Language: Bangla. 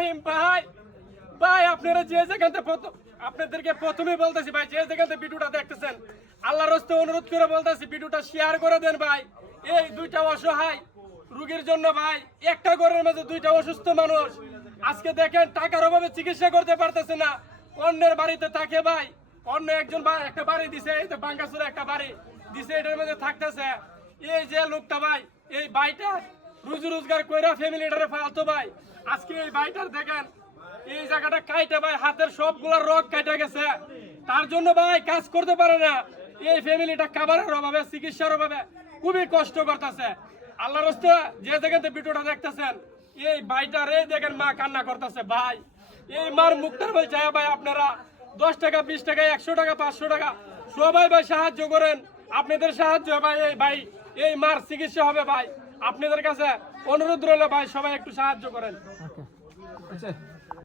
রহিম ভাই। ভাই আপনারা যে যেখান থেকে আপনাদেরকে প্রথমে বলতেছি ভাই, যে যেখান থেকে ভিডিওটা দেখতেছেন আল্লাহর রাস্তে অনুরোধ করে বলতেছি ভিডিওটা শেয়ার করে দেন ভাই। এই দুইটা অসহায় রোগীর জন্য ভাই, একটা ঘরের মাঝে দুইটা অসুস্থ মানুষ আজকে দেখেন টাকার অভাবে চিকিৎসা করতে পারতেছে না, অন্যের বাড়িতে থাকে ভাই। অন্য একজন একটা বাড়ি দিছে, এই তো বাঙ্গাসুরে একটা বাড়ি দিছে, এটার মধ্যে থাকতেছে। এই যে লোকটা ভাই, এই ভাইটা রুজি রোজগার কইরা ফ্যামিলিটারে ফালতো ভাই। আজকে এই ভাইটার দেখেন এই জায়গাটা কাইটা ভাই, হাতের সবগুলা রগ কাইটা গেছে। তার জন্য ভাই কাজ করতে পারে না। এই ফ্যামিলিটা খাবারের অভাবে, চিকিৎসার অভাবে খুবই কষ্ট করতেছে। আল্লাহর রাস্তে যে জায়গাতে ভিডিওটা দেখতেছেন এই ভাইটার এই দেখেন মা কান্না করতেছে ভাই। এই মার মুখটার বলছে ভাই আপনারা 10 টাকা 20 টাকা 100 টাকা 500 টাকা সবাই ভাই সাহায্য করেন। আপনাদের সাহায্য ভাই এই ভাই এই মার চিকিৎসা হবে ভাই। আপনাদের কাছে অনুরোধ রইল ভাই, সবাই একটু সাহায্য করেন। আচ্ছা